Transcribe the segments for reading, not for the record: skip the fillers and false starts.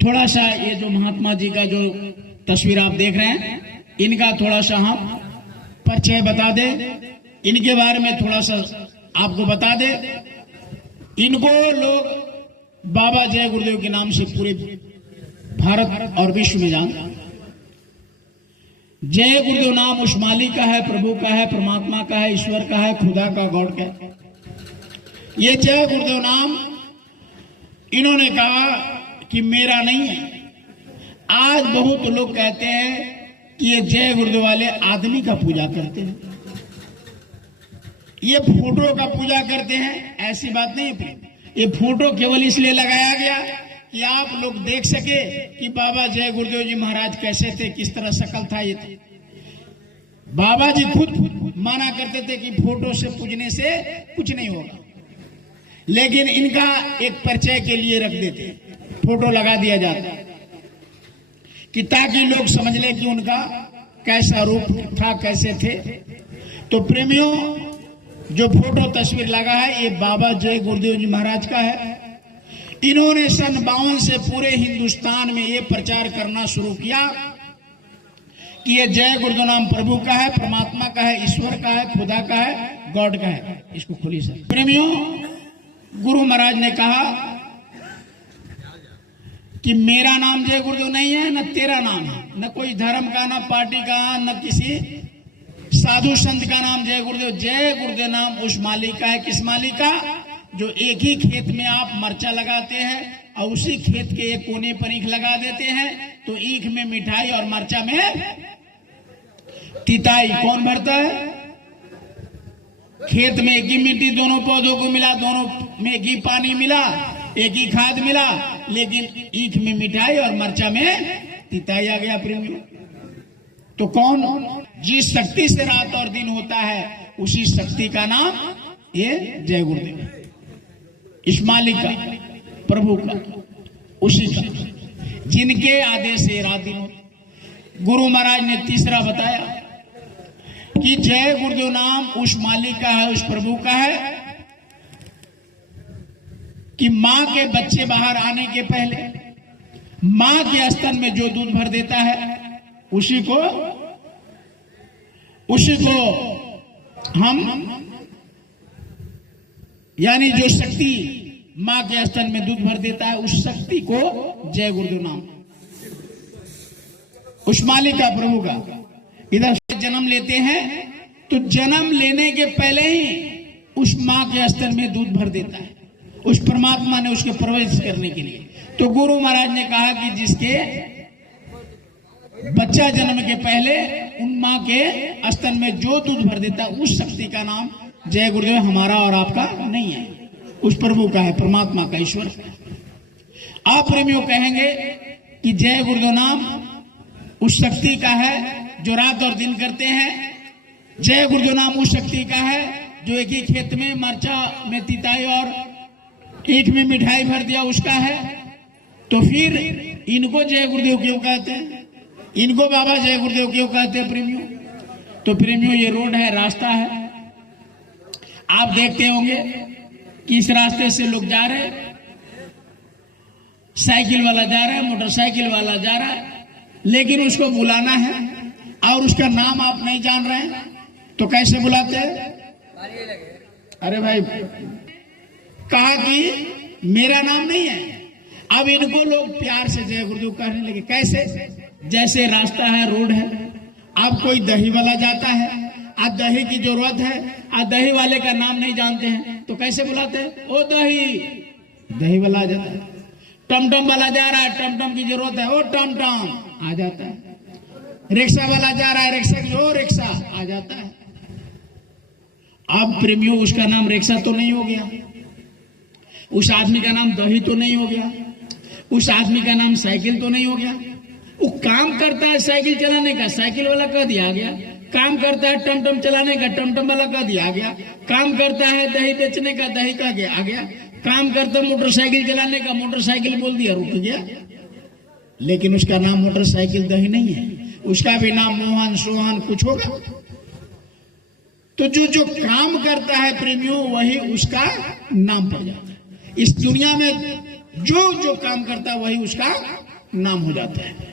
थोड़ा सा ये जो महात्मा जी का जो तस्वीर आप देख रहे हैं, इनका थोड़ा सा हम परिचय बता दे, इनके बारे में थोड़ा सा आपको बता दे। इनको लोग बाबा जय गुरुदेव के नाम से पूरे भारत और विश्व में जानते। जय गुरुदेव नाम उस मालिक का है, प्रभु का है, परमात्मा का है, ईश्वर का है, खुदा का, गॉड का है। ये जय गुरुदेव नाम इन्होंने कहा कि मेरा नहीं है। आज बहुत लोग कहते हैं कि ये जय गुरुदेव वाले आदमी का पूजा करते हैं, ये फोटो का पूजा करते हैं। ऐसी बात नहीं है। ये फोटो केवल इसलिए लगाया गया कि आप लोग देख सके कि बाबा जय गुरुदेव जी महाराज कैसे थे, किस तरह शकल था। ये थे बाबा जी खुद माना करते थे कि फोटो से पूजने से कुछ नहीं होगा, लेकिन इनका एक परिचय के लिए रख देते, फोटो लगा दिया जाता कि ताकि लोग समझ ले कि उनका कैसा रूप था, कैसे थे। तो प्रेमियों, जो फोटो तस्वीर लगा है ये बाबा जय गुरुदेव जी महाराज का है। इन्होंने सन 52 से पूरे हिंदुस्तान में ये प्रचार करना शुरू किया कि ये जय गुरुदेव नाम प्रभु का है, परमात्मा का है, ईश्वर का है, खुदा का है, गॉड का है। इसको खुली सर प्रेमियों, गुरु महाराज ने कहा कि मेरा नाम जय गुरुदेव नहीं है, न तेरा नाम है, न कोई धर्म का, न पार्टी का, न किसी साधु संत का नाम जय गुरुदेव। जय गुरुदेव नाम उस मालिक का है। किस मालिक का? जो एक ही खेत में आप मरचा लगाते हैं और उसी खेत के एक कोने पर ईख लगा देते हैं, तो ईख में मिठाई और मरचा में तिताई कौन भरता है? खेत में एक ही मिट्टी दोनों पौधों को मिला, दोनों में एक ही पानी मिला, एक ही खाद मिला, लेकिन ईख में मिठाई और मरचा में तिताई आ गया। प्रेमियों, तो कौन? जिस शक्ति से रात और दिन होता है उसी शक्ति का नाम ये जय गुरुदेव, इस मालिक का, प्रभु का, उसी का, जिनके आदेश से रात दिन होता। गुरु महाराज ने तीसरा बताया कि जय गुरुदेव नाम उस मालिक का है, उस प्रभु का है कि मां के बच्चे बाहर आने के पहले मां के स्तन में जो दूध भर देता है उसी को हम, यानी जो शक्ति मां के स्तन में दूध भर देता है उस शक्ति को जय गुरुदेव नाम, उस मालिक का, प्रभु का। इधर जन्म लेते हैं तो जन्म लेने के पहले ही उस मां के स्तन में दूध भर देता है, उस परमात्मा ने उसके प्रवेश करने के लिए। तो गुरु महाराज ने कहा कि जिसके बच्चा जन्म के पहले उन मां के स्तन में जो दूध भर देता है उस शक्ति का नाम जय गुरुदेव हमारा और आपका नहीं है, उस प्रभु का है, परमात्मा का, ईश्वर का। आप प्रेमियों कहेंगे कि जय गुरुदेव नाम उस शक्ति का है जो रात और दिन करते हैं। जय गुरुदेव नाम उस शक्ति का है जो एक ही खेत में मरचा में तिताई और ईख में मिठाई भर दिया, उसका है। तो फिर इनको जय गुरुदेव क्यों कहते हैं? इनको बाबा जय गुरुदेव क्यों कहते हैं प्रेमियों? तो प्रेमियों, ये रोड है, रास्ता है, आप देखते होंगे कि इस रास्ते से लोग जा रहे हैं, साइकिल वाला जा रहा है, मोटरसाइकिल वाला जा रहा है, लेकिन उसको बुलाना है और उसका नाम आप नहीं जान रहे हैं, तो कैसे बुलाते हैं? अरे भाई, कहा कि मेरा नाम नहीं है। अब इनको लोग प्यार से जय गुरुदेव कहने लगे। कैसे? जैसे रास्ता है, रोड है, अब कोई दही वाला जाता है, आज दही की जरूरत है, आज दही वाले का नाम नहीं जानते हैं, तो कैसे बुलाते हैं? ओ दही, दही वाला आ जाता है। टमटम वाला जा रहा है, टमटम की जरूरत है, ओ टमटम आ जाता है। रिक्शा वाला जा रहा है, रिक्शा की ओ रिक्शा आ जाता है। अब प्रेमियों, उसका नाम रिक्शा तो नहीं हो गया, उस आदमी का नाम दही तो नहीं हो गया, उस आदमी का नाम साइकिल तो नहीं हो गया। वो काम करता है साइकिल चलाने का, साइकिल वाला कह दिया गया। काम करता है टमटम चलाने का, टमटम वाला कह दिया गया। काम करता है दही बेचने का, दही का आ गया। काम करता है मोटरसाइकिल चलाने का, मोटरसाइकिल बोल दिया, रुक गया। लेकिन उसका नाम मोटरसाइकिल दही नहीं है, उसका भी नाम मोहन, सोहन कुछ होगा। तो जो काम करता है प्रेमियों, वही उसका नाम पड़ जाता है। इस दुनिया में जो जो काम करता है वही उसका नाम हो जाता है।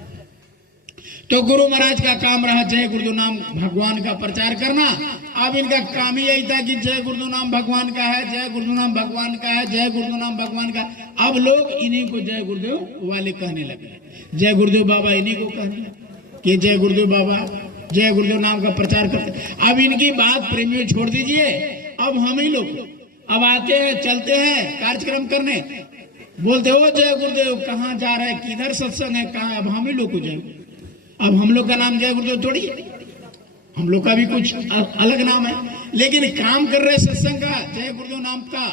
तो गुरु महाराज का काम रहा जय गुरुदेव नाम भगवान का प्रचार करना। अब इनका काम ही यही था कि जय गुरुदेव नाम भगवान का है, जय गुरुदेव नाम भगवान का है, जय गुरुदेव नाम भगवान का। अब लोग इन्हीं को जय गुरुदेव वाले कहने लगे, जय गुरुदेव बाबा इन्हीं को कहने लगे कि जय गुरुदेव बाबा जय गुरुदेव नाम का प्रचार करते। अब इनकी बात प्रेमियों छोड़ दीजिए, अब हम ही लोग अब आते हैं चलते हैं कार्यक्रम करने, बोलते हो जय गुरुदेव, कहाँ जा रहे हैं, किधर सत्संग है, कहाँ। अब हम ही लोग को जय, अब हम लोग का नाम जय गुरुदेव थोड़ी है, हम लोग का भी कुछ अलग नाम है, लेकिन काम कर रहे सत्संग का जय गुरुदेव नाम का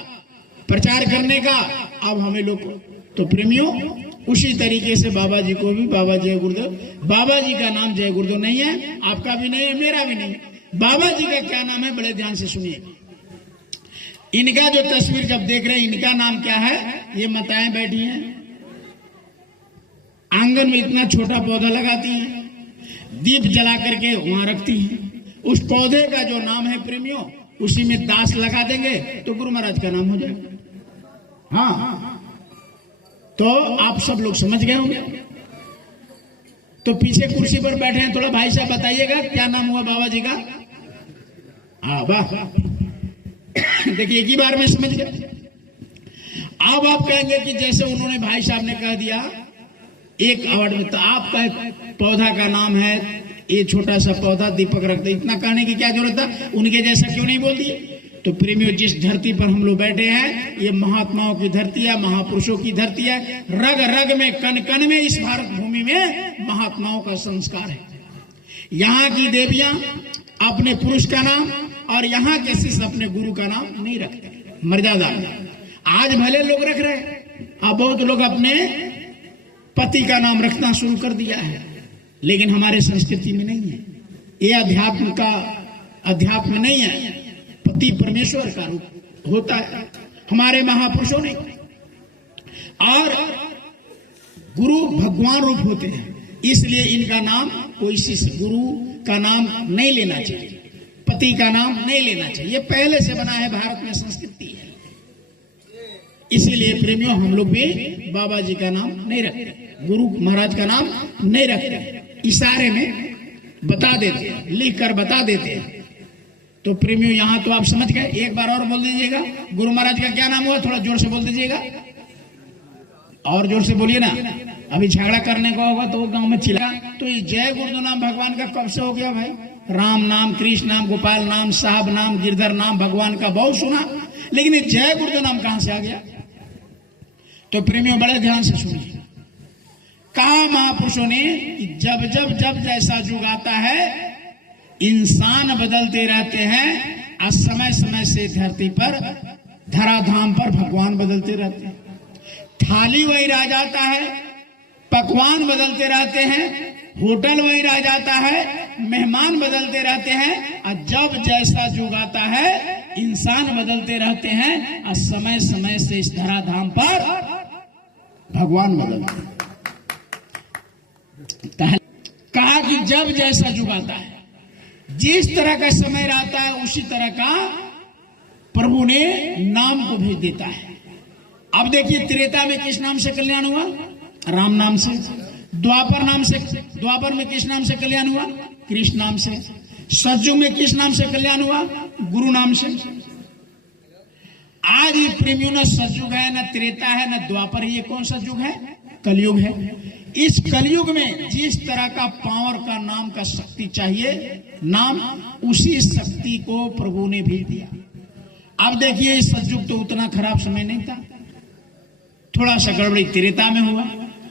प्रचार करने का अब हमें लोग को। तो प्रेमियों उसी तरीके से बाबा जी को भी बाबा जय गुरुदेव, बाबा जी का नाम जय गुरुदेव नहीं है, आपका भी नहीं है, मेरा भी नहीं है। बाबा जी का क्या नाम है, बड़े ध्यान से सुनिए। इनका जो तस्वीर जब देख रहे हैं, इनका नाम क्या है, ये माताएं बैठी हैं, आंगन में इतना छोटा पौधा लगाती हैं, दीप जला करके वहां रखती हैं। उस पौधे का जो नाम है प्रेमियों, उसी में दास लगा देंगे तो गुरु महाराज का नाम हो जाएगा। हाँ, तो आप सब लोग समझ गए होंगे। तो पीछे कुर्सी पर बैठे हैं, थोड़ा भाई साहब बताइएगा क्या नाम हुआ बाबा जी का। हाँ वाह, देखिए एक ही बार में समझ गए। अब आप कहेंगे कि जैसे उन्होंने भाई साहब ने कह दिया एक अवार्ड में, तो आपका पौधा का नाम है ये छोटा सा पौधा दीपक रखते, इतना कहने की क्या जरूरत था, उनके जैसा क्यों नहीं बोल दिए। तो प्रेमियों जिस धरती पर हम लोग बैठे हैं, ये महात्माओं की धरती है, महापुरुषों की धरती है, रग रग में कण कण में इस भारत भूमि में महात्माओं का संस्कार है। यहाँ की देवियां अपने पुरुष का नाम और यहाँ के शिष्य अपने गुरु का नाम नहीं रखते, मर्यादा। आज भले लोग रख रहे हैं, अब बहुत लोग अपने पति का नाम रखना शुरू कर दिया है, लेकिन हमारे संस्कृति में नहीं है, ये अध्यात्म नहीं है। पति परमेश्वर का रूप होता है, हमारे महापुरुषों ने, और गुरु भगवान रूप होते हैं, इसलिए इनका नाम कोई शिष्य गुरु का नाम नहीं लेना चाहिए, पति का नाम नहीं लेना चाहिए। ये पहले से बना है, भारत में संस्कृति है। इसीलिए प्रेमियों हम लोग भी बाबा जी का नाम नहीं रखते, गुरु महाराज का नाम नहीं रखते, इशारे में बता देते हैं, लिख कर बता देते हैं। तो प्रेमियों यहाँ तो आप समझ गए, एक बार और बोल दीजिएगा, गुरु महाराज का क्या नाम हुआ, थोड़ा जोर से बोल दीजिएगा, और जोर से बोलिए ना, अभी झगड़ा करने को होगा तो गांव में चिल्ला। तो ये जय गुरुदेव नाम भगवान का कब से हो गया भाई, राम नाम, कृष्ण नाम, गोपाल नाम, साहब नाम, गिरधर नाम भगवान का बहुत सुना, लेकिन ये जय गुरुदेव नाम कहां से आ गया। तो प्रेमियों बड़े ध्यान से सुनिए, कहा महापुरुषों ने जब जब जब जैसा युग आता है इंसान बदलते रहते हैं, और समय समय से धरती पर धराधाम पर भगवान बदलते रहते हैं। थाली वही रह जाता है, पकवान बदलते रहते हैं, होटल वही रह जाता है, मेहमान बदलते रहते हैं, और जब जैसा युग आता है इंसान बदलते रहते हैं, और समय समय से इस धराधाम पर भगवान बदलते हैं। कहा कि जब जैसा युग आता है, जिस तरह का समय रहता है उसी तरह का प्रभु ने नाम को भेज देता है। अब देखिए त्रेता में किस नाम से कल्याण हुआ, राम नाम से। द्वापर में किस नाम से कल्याण हुआ, कृष्ण नाम से। सतयुग में किस नाम से कल्याण हुआ, गुरु नाम से। आज ये प्रेमियों न सतयुग है, न त्रेता है, न द्वापर, ये कौन सा युग है, कलयुग है। इस कलयुग में जिस तरह का पावर का नाम का शक्ति चाहिए नाम, उसी शक्ति को प्रभु ने भेज दिया। अब देखिए इस सतयुग तो उतना खराब समय नहीं था, थोड़ा सा गड़बड़ी त्रेता में हुआ,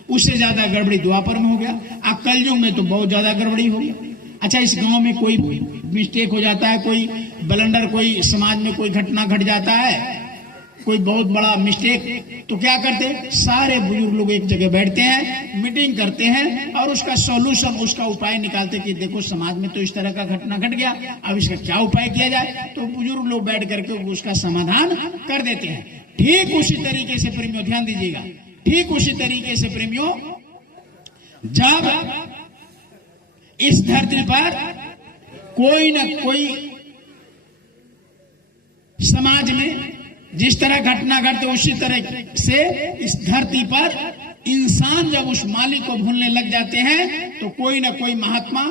उससे ज्यादा गड़बड़ी द्वापर में हो गया, अब कलयुग में तो बहुत ज्यादा गड़बड़ी हो गई। अच्छा, इस गांव में कोई मिस्टेक हो जाता है, कोई ब्लंडर, कोई समाज में कोई घटना घट जाता है, कोई बहुत बड़ा मिस्टेक, तो क्या करते, सारे बुजुर्ग लोग एक जगह बैठते हैं, मीटिंग करते हैं और उसका सॉल्यूशन, उसका उपाय निकालते कि देखो समाज में तो इस तरह का घटना घट गया, अब इसका क्या उपाय किया जाए। तो बुजुर्ग लोग बैठ करके उसका समाधान कर देते हैं। ठीक उसी तरीके से प्रेमियों ध्यान दीजिएगा, ठीक उसी तरीके से प्रेमियों जब इस धरती पर कोई न कोई समाज में जिस तरह घटना घटते उसी तरह से इस धरती पर इंसान जब उस मालिक को भूलने लग जाते हैं तो कोई ना कोई महात्मा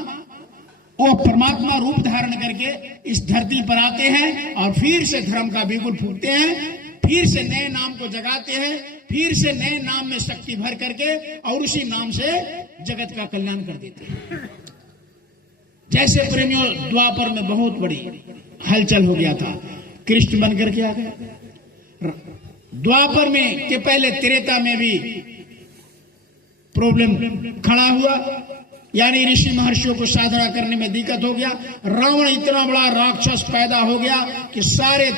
वो परमात्मा रूप धारण करके इस धरती पर आते हैं और फिर से धर्म का बिगुल फूकते हैं, फिर से नए नाम को जगाते हैं, फिर से नए नाम में शक्ति भर करके और उसी नाम से जगत का कल्याण कर देते हैं। जैसे प्रेमियों द्वापर में बहुत बड़ी हलचल हो गया था, कृष्ण बन करके आ गया। द्वापर में के पहले त्रेता में भी प्रॉब्लम खड़ा हुआ, यानी ऋषि महर्षियों को साधना करने में दिक्कत हो गया। रावण इतना बड़ा राक्षस पैदा हो गया कि सारे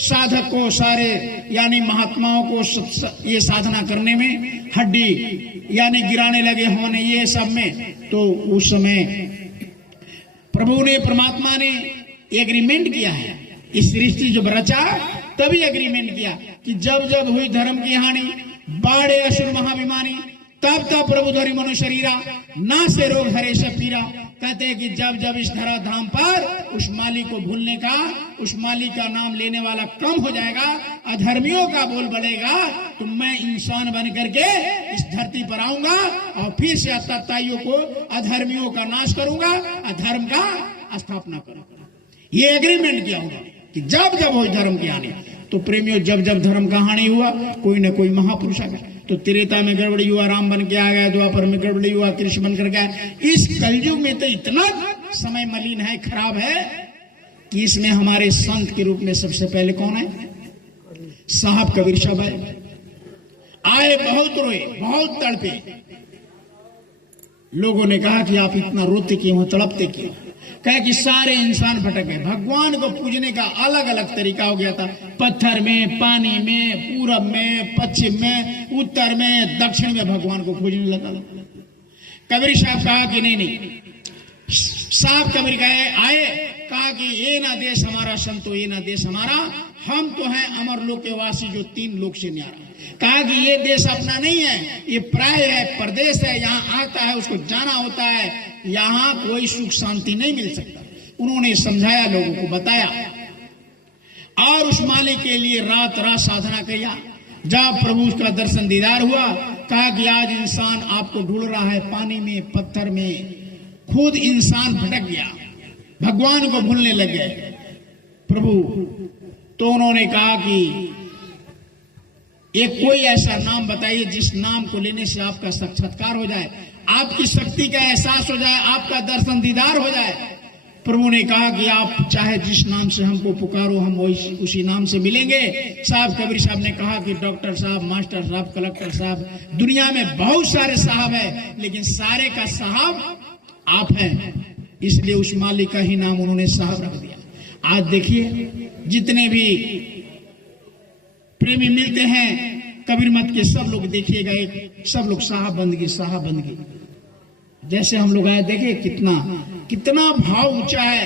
साधक को, सारे यानी महात्माओं को ये साधना करने में हड्डी यानी गिराने लगे होने ये सब में। तो उस समय प्रभु ने, परमात्मा ने एग्रीमेंट किया है, इस सृष्टि जब रचा तभी एग्रीमेंट किया कि जब जब हुई धर्म की हानि, बाढ़े असुर महाभिमानी, तब तब प्रभु धरि मनु शरीरा, ना से रोग हरे सब पीरा। कहते हैं कि जब जब इस धरा धाम पर उस मालिक को भूलने का, उस मालिक का नाम लेने वाला कम हो जाएगा, अधर्मियों का बोल बढ़ेगा, तो मैं इंसान बन करके इस धरती पर आऊंगा और फिर से अत्याचारियों को, अधर्मियों का नाश करूंगा, अधर्म का स्थापना करूंगा। ये एग्रीमेंट किया होगा कि जब जब हो धर्म की हानि। तो प्रेमियों जब जब धर्म का हानि हुआ कोई न कोई महापुरुष आ गया। तो त्रेता में गड़बड़ी हुआ, राम बन के आ गया, द्वापर में गड़बड़ी हुआ, कृष्ण बन कर गया। इस कलयुग में तो इतना समय मलिन है, खराब है कि इसमें हमारे संत के रूप में सबसे पहले कौन है? साहब कबीर साहब आए, बहुत रोए, बहुत तड़पे। लोगों ने कहा कि आप इतना रोते क्यों हो, तड़पते क्यों? कहे कि सारे इंसान भटक गए, भगवान को पूजने का अलग अलग तरीका हो गया था। पत्थर में, पानी में, पूरब में, पश्चिम में, उत्तर में, दक्षिण में भगवान को पूजने लगा। कबीर साहब कहा कि नहीं, साहब कबीर कहे आए, कहा कि ये ना देश हमारा संतो, ये ना देश हमारा, हम तो हैं अमर लोक के वासी जो 3 लोक से न्यारा। कहा कि ये देश अपना नहीं है, ये प्राय है, प्रदेश है, यहाँ आता है उसको जाना होता है, यहाँ कोई सुख शांति नहीं मिल सकता। उन्होंने समझाया, लोगों को बताया और उस मालिक के लिए रात रात साधना किया। जब प्रभु का दर्शन दीदार हुआ, कहा कि आज इंसान आपको ढूंढ रहा है, पानी में, पत्थर में, खुद इंसान भटक गया, भगवान को भूलने लग गए प्रभु। तो उन्होंने कहा कि एक कोई ऐसा नाम बताइए जिस नाम को लेने से आपका साक्षात्कार हो जाए, आपकी शक्ति का एहसास हो जाए, आपका दर्शन दीदार हो जाए। प्रभु ने कहा कि आप चाहे जिस नाम से हमको पुकारो, हम उसी नाम से मिलेंगे। साहब कबीर साहब ने कहा कि डॉक्टर साहब, मास्टर साहब, कलेक्टर साहब, दुनिया में बहुत सारे साहब है, लेकिन सारे का साहब आप हैं, इसलिए उस मालिक का ही नाम उन्होंने साहब रख दिया। आज देखिए जितने भी प्रेमी मिलते हैं कबीर मत के, सब लोग देखिएगा, एक सब लोग साहब बंदगी, साहब बंदगी। जैसे हम लोग आए, देखे कितना कितना भाव ऊंचा है,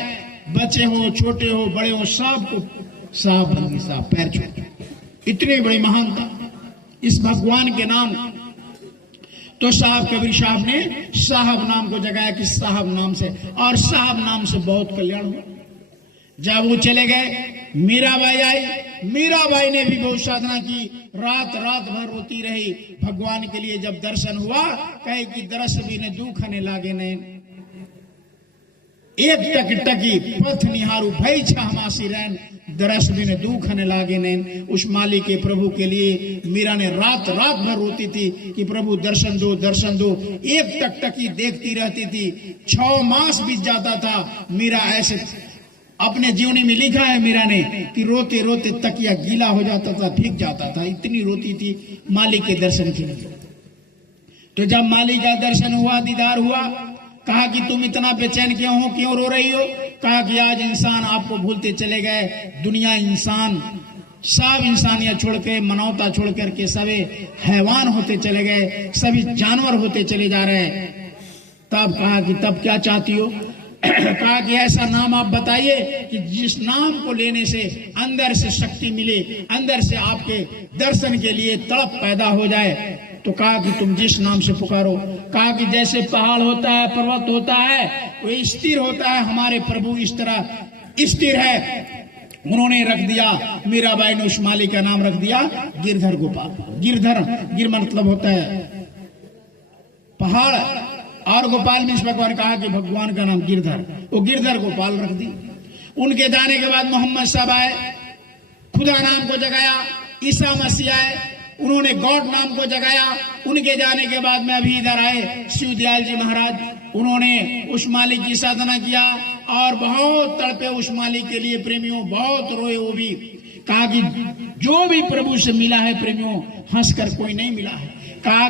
बच्चे हो, छोटे हो, बड़े हो, सबको साहब बंदगी, साहब पैर छू, इतनी बड़ी महानता इस भगवान के नाम। तो साहब कबीर साहब ने साहब नाम को जगाया कि साहब नाम से, और साहब नाम से बहुत कल्याण हुआ। जब वो चले गए, मीराबाई आई, मीराबाई ने भी बहुत साधना की, रात रात भर रोती रही भगवान के लिए। जब दर्शन हुआ, कहे कि दरस भी ने दुख ने लागे नैन, एक टक टकी पथ निहारू भई छामासी रैन, दरस भी ने दुख ने लागे नैन। उस मालिक के प्रभु के लिए मीरा ने रात रात भर रोती थी कि प्रभु दर्शन दो, दर्शन दो। एक टक टकी देखती रहती थी, 6 मास बीत जाता था। मीरा ऐसे अपने जीवनी में लिखा है मीरा ने कि रोते रोते तकिया गीला हो जाता था, भीग जाता था, इतनी रोती थी मालिक के दर्शन के लिए। तो जब मालिक का दर्शन हुआ, दीदार हुआ, कहा कि तुम इतना बेचैन क्यों हो, क्यों रो रही हो? कहा कि आज इंसान आपको भूलते चले गए, दुनिया इंसान, सब इंसानियत छोड़ के, मानवता छोड़ करके सभी हैवान होते चले गए, सभी जानवर होते चले जा रहे हैं। तब कहा कि तब क्या चाहती हो? कहा कि ऐसा नाम आप बताइए कि जिस नाम को लेने से अंदर से शक्ति मिले, अंदर से आपके दर्शन के लिए तड़प पैदा हो जाए। तो कहा कि तुम जिस नाम से पुकारो। कहा कि जैसे पहाड़ होता है, पर्वत होता है, वो स्थिर होता है, हमारे प्रभु इस तरह स्थिर है। उन्होंने रख दिया, मीराबाई ने उस मालिक का नाम रख दिया गिरधर गोपाल। गिरधर, गिर मतलब होता है पहाड़, और गोपाल में इस भगवान कहा कि भगवान का नाम गिरधर, वो गिरधर गोपाल रख दी। उनके जाने के बाद मोहम्मद साहब आए, खुदा नाम को जगाया। ईसा मसीह आए, उन्होंने गॉड नाम को जगाया। उनके जाने के बाद में अभी इधर आए शिवदयाल जी महाराज, उन्होंने उस मालिक की साधना किया और बहुत तड़पे उस मालिक के लिए प्रेमियों, बहुत रोए। वो भी कहा कि जो भी प्रभु से मिला है प्रेमियों, हंसकर कोई नहीं मिला है। कहा